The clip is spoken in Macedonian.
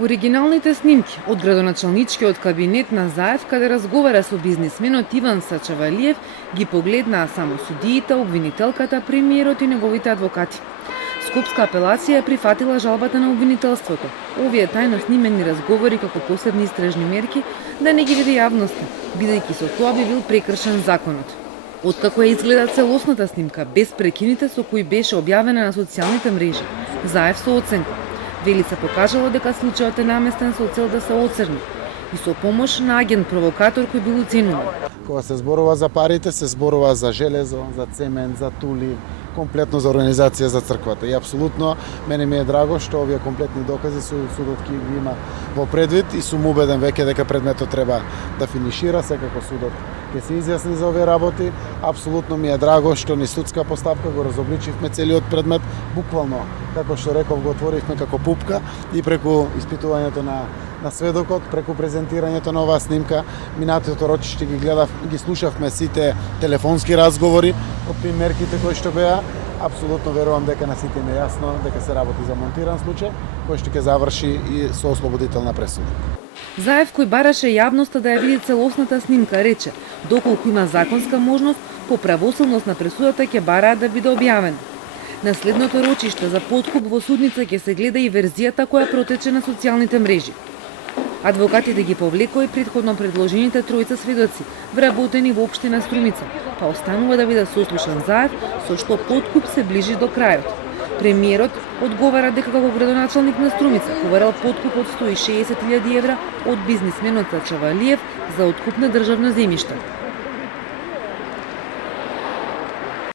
Оригиналните снимки од градоначалничкиот кабинет на Заев, каде разговара со бизнисменот Иван Сачавалиев, ги погледнаа само судиите, обвинителката, премиерот и неговите адвокати. Скопска апелација прифатила жалбата на обвинителството. Овие тајно снимени разговори како посебни истражни мерки да не ги види јавноста, бидејќи со тоа би бил прекршен законот. Откако ја изгледа целосната снимка без прекините со кои беше објавена на социјалните мрежи, Заев со оценка. Вели се покажало дека случајот е наместен со цел да се оцрни и со помош на агент-провокатор кој бил уценуван. Кога се зборува за парите, се зборува за железо, за цемент, за тули, комплетно за организација за црквата. И апсолутно мене ми е драго што овие комплетни докази судот ги има во предвид и сум убеден веќе дека предметот треба да финишира, секако судот ќе се изјасни за овие работи. Апсолутно ми е драго што ни судска постапка го разобличивме целиот предмет, буквално, како што реков, го отворивме како пупка и преку испитувањето на сведокот, преку презентирањето на оваа снимка, минатото рочиште ги слушавме сите телефонски разговори од примерките кои што беа. Апсолутно верувам дека на сите им е јасно дека се работи за монтиран случај, кој што ќе заврши и со ослободителна пресуда. Заев, кој бараше јавноста да ја види целосната снимка, рече, доколку има законска можност, по правосилност на пресудата ќе бараат да биде објавена. На следното рочиште за подкуп во судница ќе се гледа и верзијата која протече на социјалните мрежи. Адвокатите ги повлекоа и претходно предложените тројца сведоци, вработени во општина Струмица, па останува да биде сослушан Заев, со што подкуп се ближи до крајот. Премиерот одговара дека како градоначалник на Струмица побарал подкуп од 160.000 евра од бизнисменот Сачавалиев за откуп на државно земјиште.